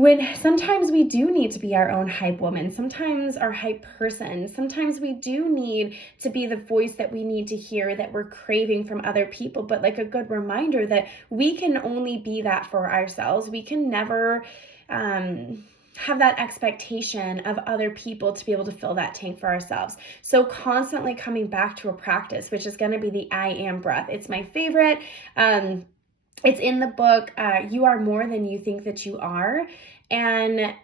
when sometimes we do need to be our own hype woman, sometimes our hype person, sometimes we do need to be the voice that we need to hear, that we're craving from other people. But like a good reminder that we can only be that for ourselves. We can never have that expectation of other people to be able to fill that tank for ourselves. So constantly coming back to a practice, which is going to be the I am breath. It's my favorite. It's in the book, You Are More Than You Think That You Are. And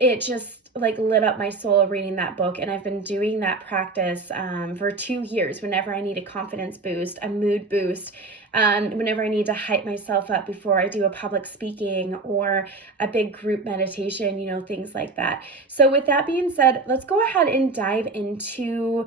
it just like lit up my soul reading that book. And I've been doing that practice for 2 years whenever I need a confidence boost, a mood boost, whenever I need to hype myself up before I do a public speaking or a big group meditation, things like that. So with that being said, let's go ahead and dive into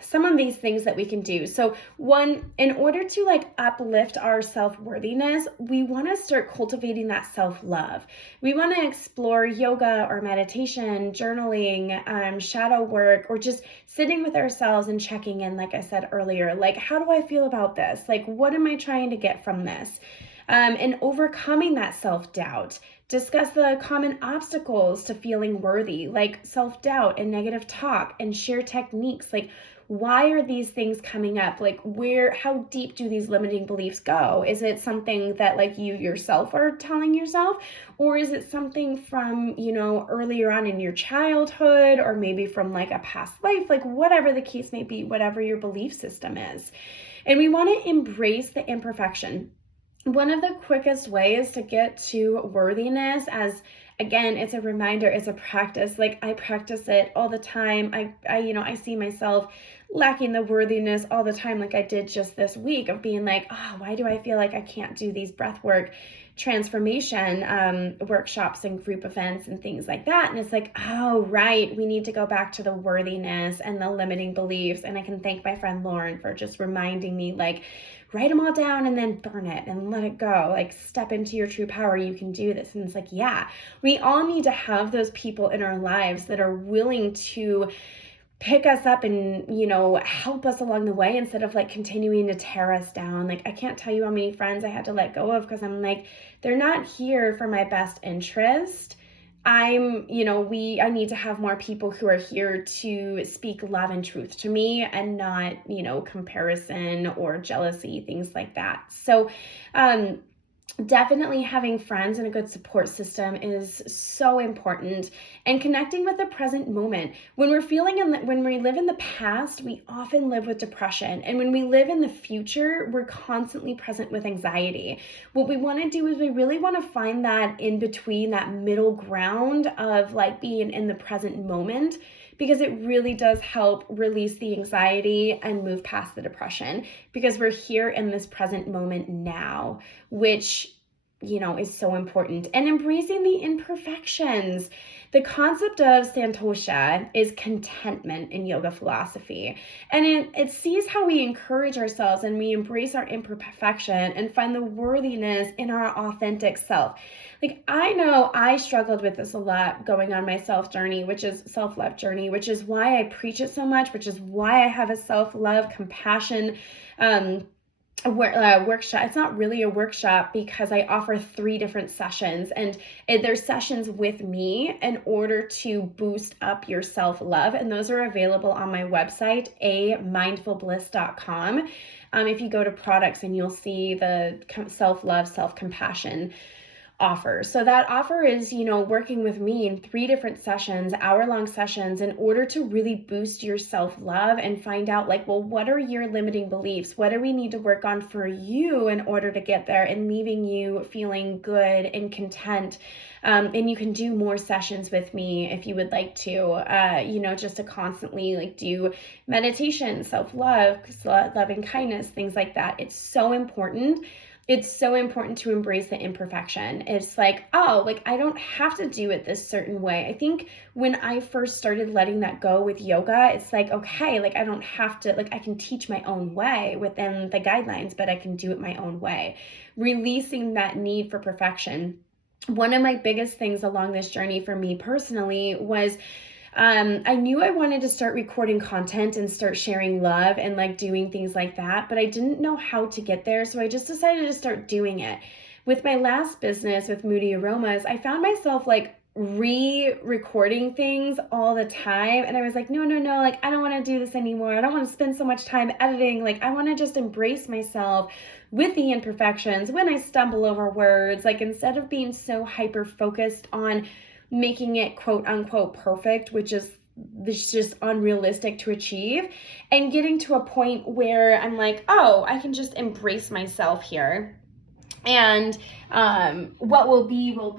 some of these things that we can do. So one, in order to like uplift our self-worthiness, we want to start cultivating that self-love. We want to explore yoga or meditation, journaling, shadow work, or just sitting with ourselves and checking in, like I said earlier, like, how do I feel about this? Like, what am I trying to get from this? And overcoming that self-doubt. Discuss the common obstacles to feeling worthy, like self-doubt and negative talk, and share techniques like, why are these things coming up? Like, how deep do these limiting beliefs go? Is it something that like you yourself are telling yourself? Or is it something from, earlier on in your childhood, or maybe from like a past life, like whatever the case may be, whatever your belief system is. And we want to embrace the imperfection. One of the quickest ways to get to worthiness, as again, it's a reminder, it's a practice. Like I practice it all the time. I see myself lacking the worthiness all the time. Like I did just this week of being like, why do I feel like I can't do these breathwork transformation workshops and group events and things like that? And it's like, oh, right. We need to go back to the worthiness and the limiting beliefs. And I can thank my friend Lauren for just reminding me, like, write them all down and then burn it and let it go. Like, step into your true power. You can do this. And it's like, yeah, we all need to have those people in our lives that are willing to pick us up and, help us along the way instead of like continuing to tear us down. Like, I can't tell you how many friends I had to let go of because I'm like, they're not here for my best interest. I need to have more people who are here to speak love and truth to me and not, comparison or jealousy, things like that. So, definitely having friends and a good support system is so important, and connecting with the present moment. When when we live in the past, we often live with depression, and when we live in the future, we're constantly present with anxiety. What we want to do is we really want to find that in between, that middle ground of like being in the present moment, because it really does help release the anxiety and move past the depression, because we're here in this present moment now, which is so important. And embracing the imperfections. The concept of santosha is contentment in yoga philosophy. And it sees how we encourage ourselves and we embrace our imperfection and find the worthiness in our authentic self. Like, I know I struggled with this a lot going on my self-love journey, which is why I preach it so much, which is why I have a self-love, compassion, workshop. It's not really a workshop because I offer 3 different sessions, and there's sessions with me in order to boost up your self-love, and those are available on my website, amindfulbliss.com. If you go to products, and you'll see the self-love, self-compassion offer. So that offer is, working with me in 3 different sessions, hour-long sessions, in order to really boost your self-love and find out like, well, what are your limiting beliefs? What do we need to work on for you in order to get there and leaving you feeling good and content? And you can do more sessions with me if you would like to, just to constantly like do meditation, self-love, loving kindness, things like that. It's so important. It's so important to embrace the imperfection. It's like, I don't have to do it this certain way. I think when I first started letting that go with yoga, it's like, okay, like I don't have to, like I can teach my own way within the guidelines, but I can do it my own way. Releasing that need for perfection. One of my biggest things along this journey for me personally was I knew I wanted to start recording content and start sharing love and like doing things like that, but I didn't know how to get there. So I just decided to start doing it. with my last business with Moody Aromas, I found myself like re-recording things all the time. And I was like, no, like, I don't want to do this anymore. I don't want to spend so much time editing. Like, I want to just embrace myself with the imperfections when I stumble over words. Like, instead of being so hyper focused on making it quote unquote perfect, which is just unrealistic to achieve, and getting to a point where I'm like, oh, I can just embrace myself here. And what will be, and what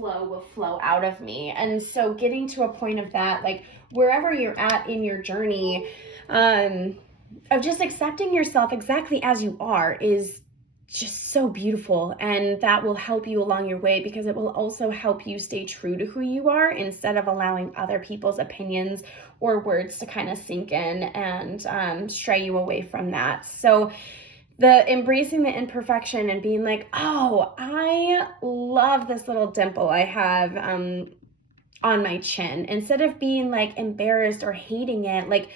will flow out of me. And so getting to a point of that, like wherever you're at in your journey, of just accepting yourself exactly as you are is just so beautiful. And that will help you along your way, because it will also help you stay true to who you are instead of allowing other people's opinions or words to kind of sink in and stray you away from that. So the embracing the imperfection and being like, oh, I love this little dimple I have on my chin, instead of being like embarrassed or hating it. Like,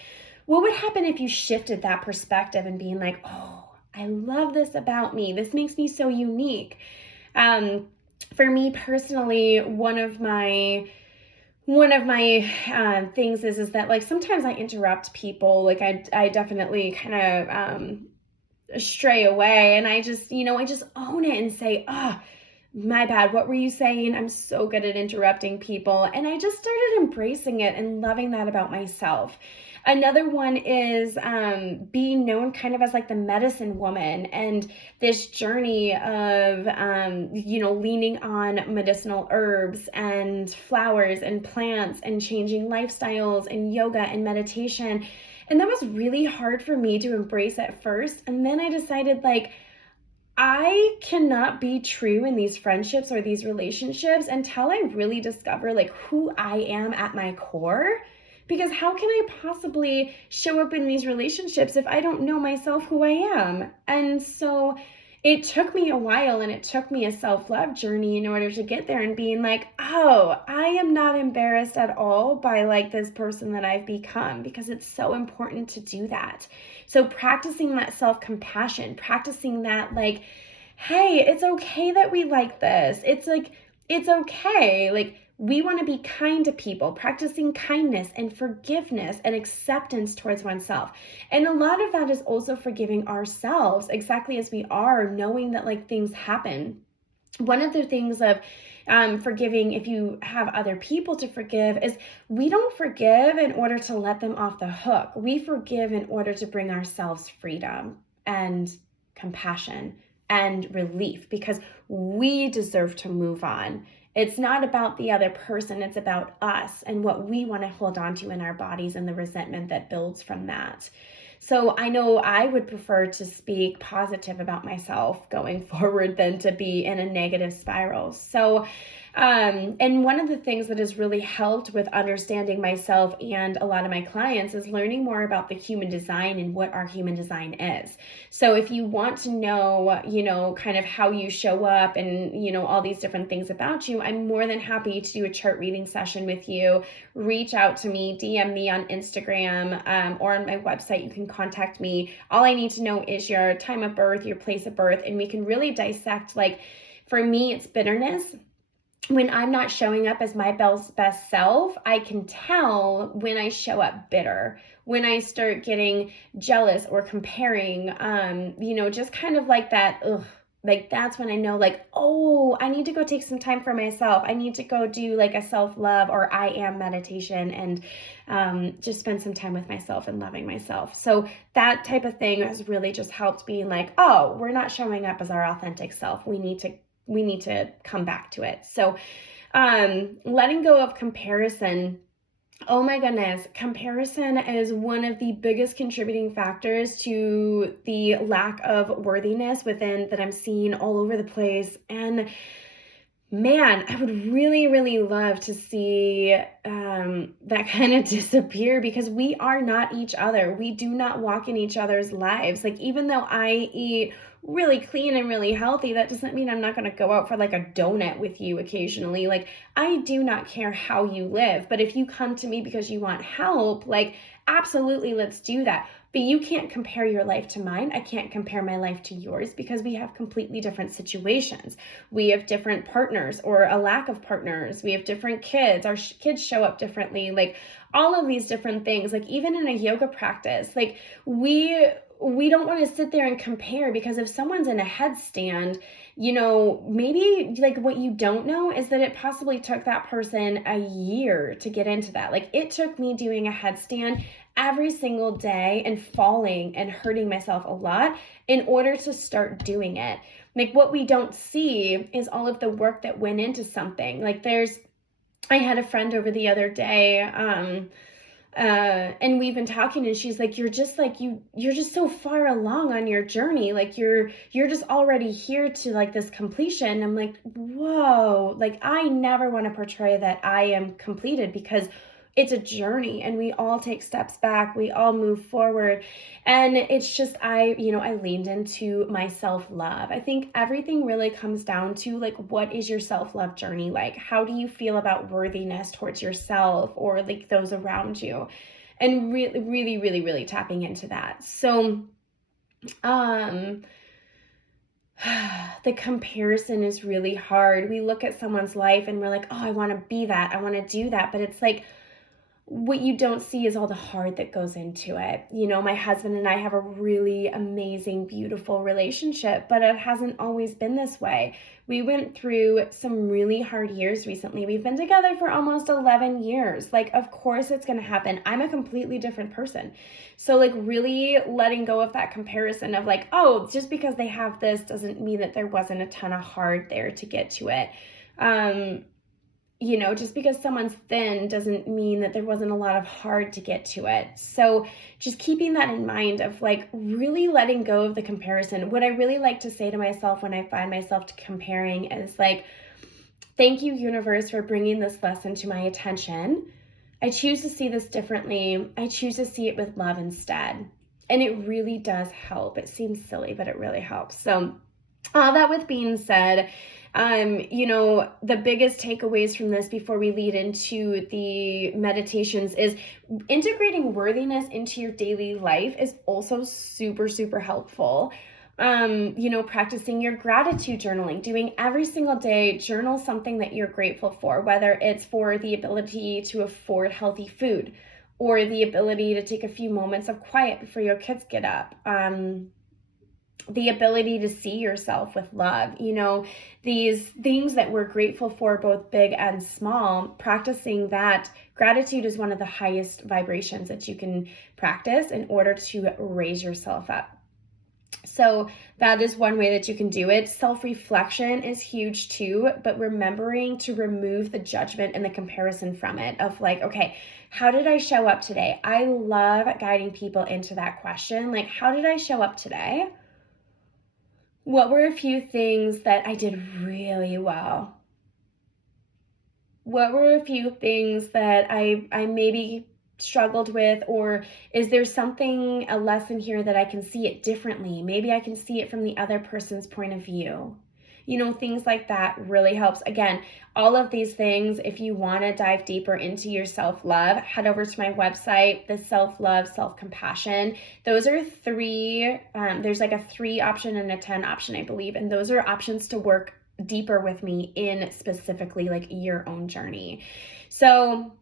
what would happen if you shifted that perspective and being like, oh, I love this about me. This makes me so unique. For me personally, one of my things is that like sometimes I interrupt people. Like I definitely kind of stray away, and I just own it and say, my bad, what were you saying? I'm so good at interrupting people. And I just started embracing it and loving that about myself. Another one is being known kind of as like the medicine woman, and this journey of leaning on medicinal herbs and flowers and plants and changing lifestyles and yoga and meditation. And that was really hard for me to embrace at first. And then I decided, like, I cannot be true in these friendships or these relationships until I really discover like who I am at my core. Because how can I possibly show up in these relationships if I don't know myself, who I am? And so it took me a while, and it took me a self-love journey in order to get there, and being like, oh, I am not embarrassed at all by like this person that I've become, because it's so important to do that. So practicing that self-compassion, practicing that like, hey, it's okay that we like this. It's like, it's okay. Like, we want to be kind to people, practicing kindness and forgiveness and acceptance towards oneself. And a lot of that is also forgiving ourselves exactly as we are, knowing that like things happen. One of the things of forgiving, if you have other people to forgive, is we don't forgive in order to let them off the hook. We forgive in order to bring ourselves freedom and compassion and relief, because we deserve to move on. It's not about the other person, it's about us and what we want to hold on to in our bodies and the resentment that builds from that. So I know I would prefer to speak positive about myself going forward than to be in a negative spiral. So, and one of the things that has really helped with understanding myself and a lot of my clients is learning more about the human design and what our human design is. So if you want to know, kind of how you show up and, all these different things about you, I'm more than happy to do a chart reading session with you. Reach out to me, DM me on Instagram, or on my website. You can contact me. All I need to know is your time of birth, your place of birth, and we can really dissect, like, for me, it's bitterness. When I'm not showing up as my best self, I can tell when I show up bitter, when I start getting jealous or comparing, just kind of like that, like that's when I know, like, oh, I need to go take some time for myself. I need to go do like a self-love or I am meditation and just spend some time with myself and loving myself. So that type of thing has really just helped being like, oh, we're not showing up as our authentic self. We need to come back to it. So letting go of comparison. Oh my goodness, comparison is one of the biggest contributing factors to the lack of worthiness within that I'm seeing all over the place. And man, I would really, really love to see that kind of disappear, because we are not each other. We do not walk in each other's lives. Like, even though I eat really clean and really healthy, that doesn't mean I'm not going to go out for like a donut with you occasionally. Like, I do not care how you live, but if you come to me because you want help, like, absolutely, let's do that. but you can't compare your life to mine. I can't compare my life to yours because we have completely different situations. We have different partners or a lack of partners. We have different kids. Our kids show up differently. Like all of these different things, like even in a yoga practice, like we don't want to sit there and compare, because if someone's in a headstand, maybe like what you don't know is that it possibly took that person a year to get into that. Like it took me doing a headstand every single day and falling and hurting myself a lot in order to start doing it. Like what we don't see is all of the work that went into something. Like I had a friend over the other day, and we've been talking, and she's like, you're just so far along on your journey. Like you're just already here to like this completion. I'm like, whoa, like I never want to portray that I am completed, because it's a journey and we all take steps back. We all move forward. And it's just, I leaned into my self-love. I think everything really comes down to like, what is your self-love journey like? How do you feel about worthiness towards yourself or like those around you? And really, really, really, really tapping into that. So, the comparison is really hard. We look at someone's life and we're like, oh, I want to be that. I want to do that. But it's like, what you don't see is all the hard that goes into it. My husband and I have a really amazing, beautiful relationship, but it hasn't always been this way. We went through some really hard years recently. We've been together for almost 11 years. Like, of course it's going to happen. I'm a completely different person. So like really letting go of that comparison of like, oh, just because they have this doesn't mean that there wasn't a ton of hard there to get to it. Just because someone's thin doesn't mean that there wasn't a lot of hard to get to it. So just keeping that in mind of like really letting go of the comparison. What I really like to say to myself when I find myself comparing is like, thank you, universe, for bringing this lesson to my attention. I choose to see this differently. I choose to see it with love instead. And it really does help. It seems silly, but it really helps. So all that with being said, the biggest takeaways from this before we lead into the meditations is integrating worthiness into your daily life is also super, super helpful. Practicing your gratitude journaling, doing every single day, journal something that you're grateful for, whether it's for the ability to afford healthy food or the ability to take a few moments of quiet before your kids get up. The ability to see yourself with love, these things that we're grateful for, both big and small. Practicing that gratitude is one of the highest vibrations that you can practice in order to raise yourself up. So that is one way that you can do it. Self-reflection is huge too, but remembering to remove the judgment and the comparison from it of like, okay, how did I show up today? I love guiding people into that question. Like, how did I show up today? What were a few things that I did really well? What were a few things that I maybe struggled with? Or is there something, a lesson here that I can see it differently? Maybe I can see it from the other person's point of view. Things like that really helps. Again, all of these things, if you want to dive deeper into your self-love, head over to my website, the self-love, self-compassion. Those are three, there's like a 3 option and a 10 option, I believe. And those are options to work deeper with me in specifically like your own journey. So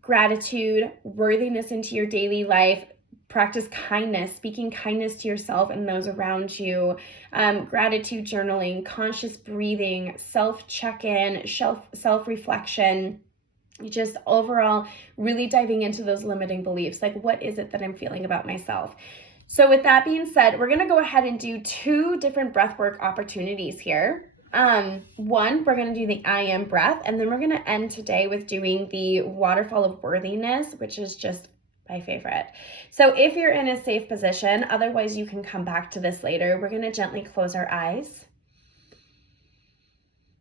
gratitude, worthiness into your daily life, practice kindness, speaking kindness to yourself and those around you, gratitude journaling, conscious breathing, self-check-in, self-reflection, just overall really diving into those limiting beliefs. Like, what is it that I'm feeling about myself? So with that being said, we're going to go ahead and do 2 different breathwork opportunities here. One, we're going to do the I am breath, and then we're going to end today with doing the waterfall of worthiness, which is just my favorite. So if you're in a safe position, otherwise you can come back to this later. We're going to gently close our eyes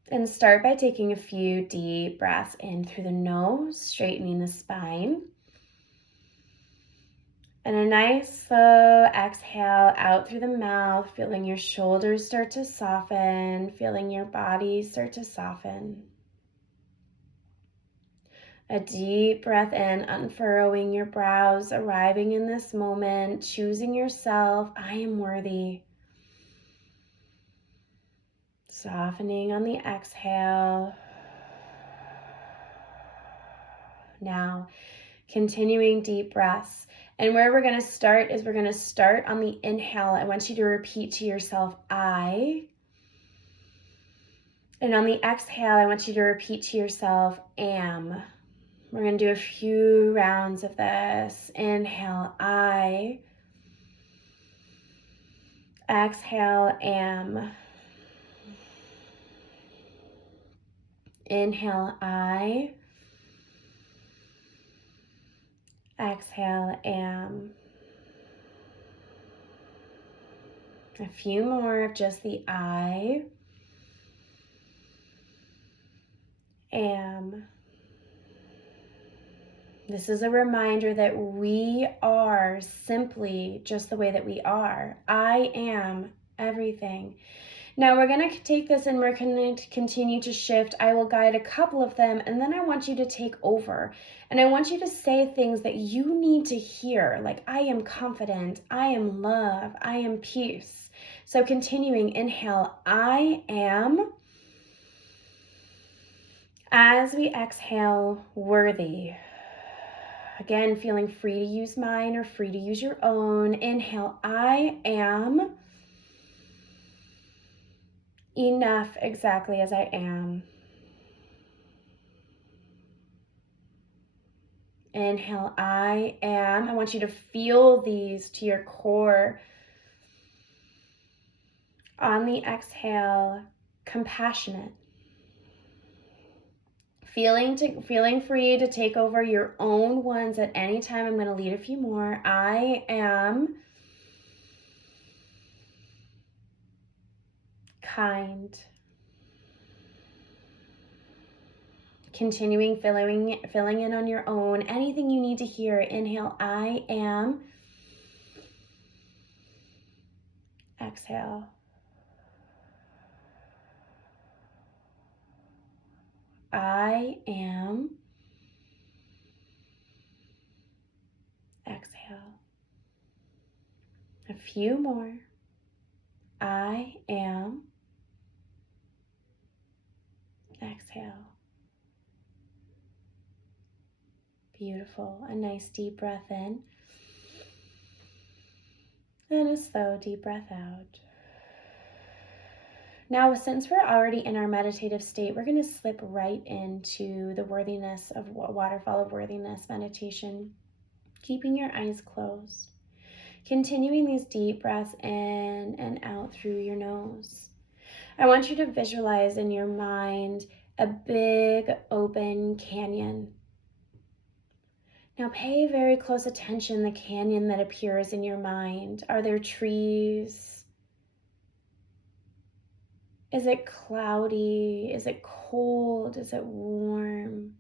and start by taking a few deep breaths in through the nose, straightening the spine. And a nice slow exhale out through the mouth, feeling your shoulders start to soften, feeling your body start to soften. A deep breath in, unfurrowing your brows, arriving in this moment, choosing yourself. I am worthy. Softening on the exhale. Now, continuing deep breaths. And where we're going to start is we're going to start on the inhale. I want you to repeat to yourself, I. And on the exhale, I want you to repeat to yourself, am. We're going to do a few rounds of this. Inhale, I. Exhale, am. Inhale, I. Exhale, am. A few more of just the I. Am. This is a reminder that we are simply just the way that we are. I am everything. Now we're going to take this and we're going to continue to shift. I will guide a couple of them and then I want you to take over. And I want you to say things that you need to hear, like I am confident, I am love, I am peace. So continuing, inhale, I am. As we exhale, worthy. Again, feeling free to use mine or free to use your own. Inhale, I am enough exactly as I am. Inhale, I am. I want you to feel these to your core. On the exhale, compassionate. Feeling free to take over your own ones at any time. I'm going to lead a few more. I am kind. Continuing, filling in on your own. Anything you need to hear. Inhale, I am. Exhale. I am. Exhale. A few more. I am. Exhale. Beautiful. A nice deep breath in. And a slow deep breath out. Now, since we're already in our meditative state, we're going to slip right into the worthiness of waterfall of worthiness meditation, keeping your eyes closed. Continuing these deep breaths in and out through your nose. I want you to visualize in your mind a big open canyon. Now pay very close attention to the canyon that appears in your mind. Are there trees? Is it cloudy? Is it cold? Is it warm?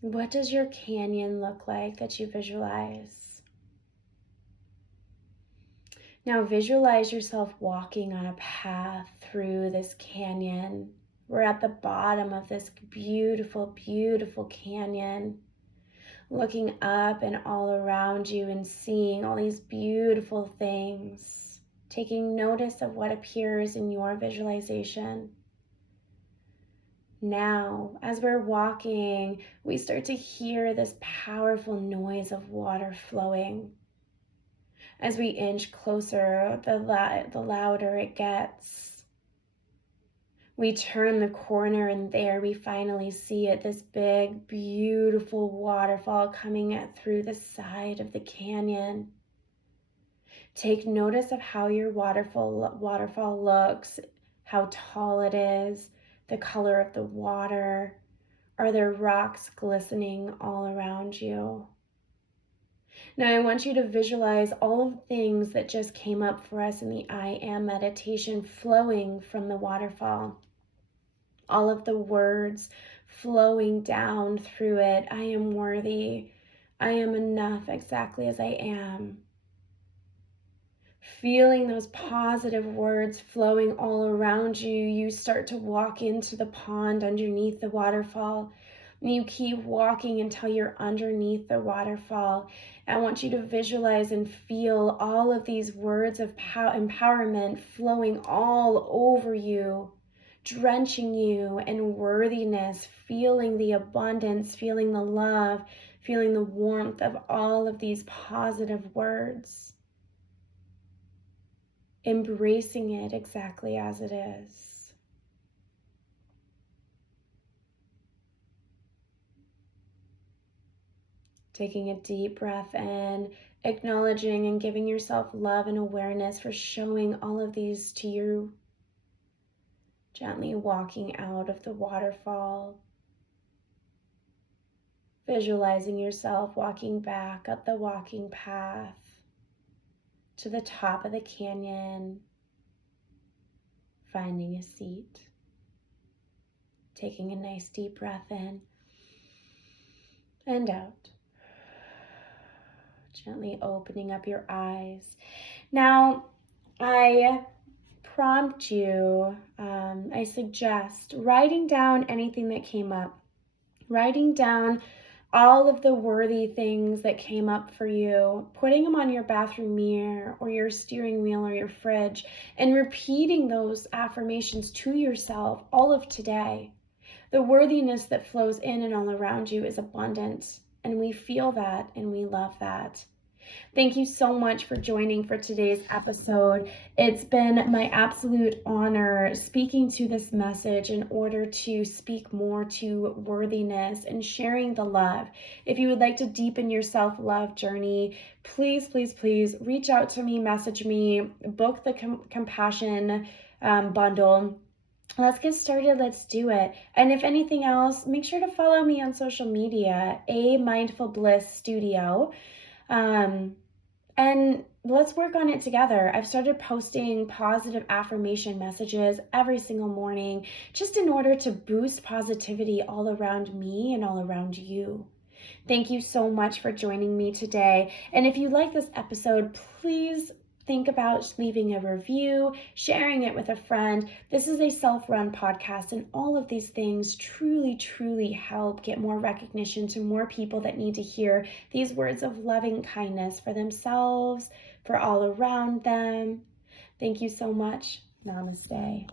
What does your canyon look like that you visualize? Now visualize yourself walking on a path through this canyon. We're at the bottom of this beautiful, beautiful canyon, looking up and all around you and seeing all these beautiful things, taking notice of what appears in your visualization. Now, as we're walking, we start to hear this powerful noise of water flowing. As we inch closer, the louder it gets. We turn the corner and there we finally see it, this big, beautiful waterfall coming through the side of the canyon. Take notice of how your waterfall looks, how tall it is, the color of the water. Are there rocks glistening all around you? Now I want you to visualize all of the things that just came up for us in the I Am meditation flowing from the waterfall. All of the words flowing down through it. I am worthy. I am enough exactly as I am. Feeling those positive words flowing all around you, you start to walk into the pond underneath the waterfall. And you keep walking until you're underneath the waterfall. I want you to visualize and feel all of these words of empowerment flowing all over you, drenching you in worthiness, feeling the abundance, feeling the love, feeling the warmth of all of these positive words. Embracing it exactly as it is. Taking a deep breath in, acknowledging and giving yourself love and awareness for showing all of these to you. Gently walking out of the waterfall. Visualizing yourself walking back up the walking path to the top of the canyon. Finding a seat. Taking a nice deep breath in and out. Gently opening up your eyes. Now, I prompt you, I suggest writing down anything that came up. Writing down all of the worthy things that came up for you, putting them on your bathroom mirror or your steering wheel or your fridge, and repeating those affirmations to yourself all of today. The worthiness that flows in and all around you is abundant, and we feel that and we love that. Thank you so much for joining for today's episode. It's been my absolute honor speaking to this message in order to speak more to worthiness and sharing the love. If you would like to deepen your self-love journey, please, please, please reach out to me, message me, book the compassion bundle. Let's get started. Let's do it. And if anything else, make sure to follow me on social media, A Mindful Bliss Studio. And let's work on it together. I've started posting positive affirmation messages every single morning, just in order to boost positivity all around me and all around you. Thank you so much for joining me today. And if you like this episode, please think about leaving a review, sharing it with a friend. This is a self-run podcast, and all of these things truly, truly help get more recognition to more people that need to hear these words of loving kindness for themselves, for all around them. Thank you so much. Namaste.